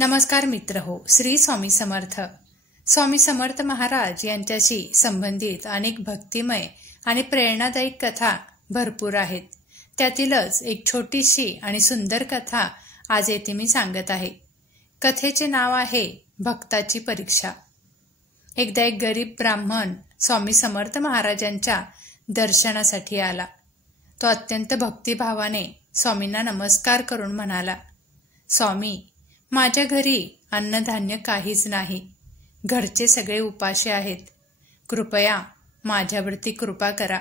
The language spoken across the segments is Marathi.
नमस्कार मित्र हो. श्री स्वामी समर्थ. स्वामी समर्थ महाराज यांच्याशी संबंधित अनेक भक्तिमय आणि प्रेरणादायी कथा भरपूर आहेत. त्यातीलच एक छोटीशी आणि सुंदर कथा आज येथे मी सांगत आहे. कथेचे नाव आहे भक्ताची परीक्षा. एकदा एक गरीब ब्राह्मण स्वामी समर्थ महाराजांच्या दर्शनासाठी आला. तो अत्यंत भक्तिभावाने स्वामींना नमस्कार करून म्हणाला, स्वामी, माझ्या घरी अन्नधान्य काहीच नाही. घरचे सगळे उपाशी आहेत. कृपया माझ्यावरती कृपा करा.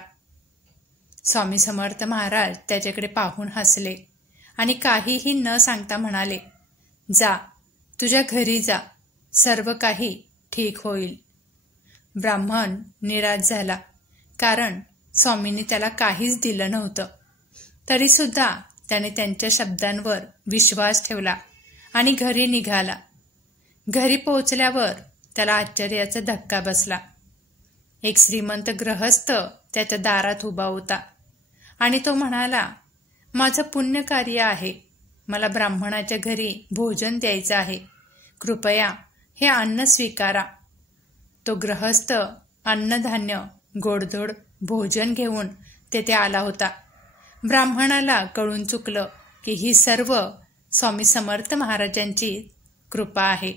स्वामी समर्थ महाराज त्याच्याकडे पाहून हसले आणि काहीही न सांगता म्हणाले, जा, तुझ्या घरी जा, सर्व काही ठीक होईल. ब्राह्मण निराश झाला, कारण स्वामींनी त्याला काहीच दिलं नव्हतं. तरी सुद्धा त्याने त्यांच्या शब्दांवर विश्वास ठेवला आणि घरी निघाला. घरी पोहोचल्यावर त्याला आश्चर्याचा धक्का बसला. एक श्रीमंत गृहस्थ त्याच्या दारात उभा होता आणि तो म्हणाला, माझं पुण्य कार्य आहे. मला ब्राह्मणाच्या घरी भोजन द्यायचं आहे. कृपया हे अन्न स्वीकारा. तो गृहस्थ अन्नधान्य, गोडधोड भोजन घेऊन तेथे आला होता. ब्राह्मणाला कळून चुकलं की ही सर्व स्वामी समर्थ महाराजांची कृपा आहे.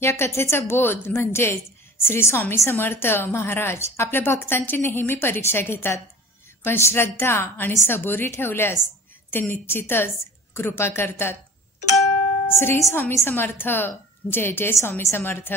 या कथेचा बोध म्हणजेच श्री स्वामी समर्थ महाराज आपल्या भक्तांची नेहमी परीक्षा घेतात, पण श्रद्धा आणि सबुरी ठेवल्यास ते निश्चितच कृपा करतात. श्री स्वामी समर्थ. जय जय स्वामी समर्थ.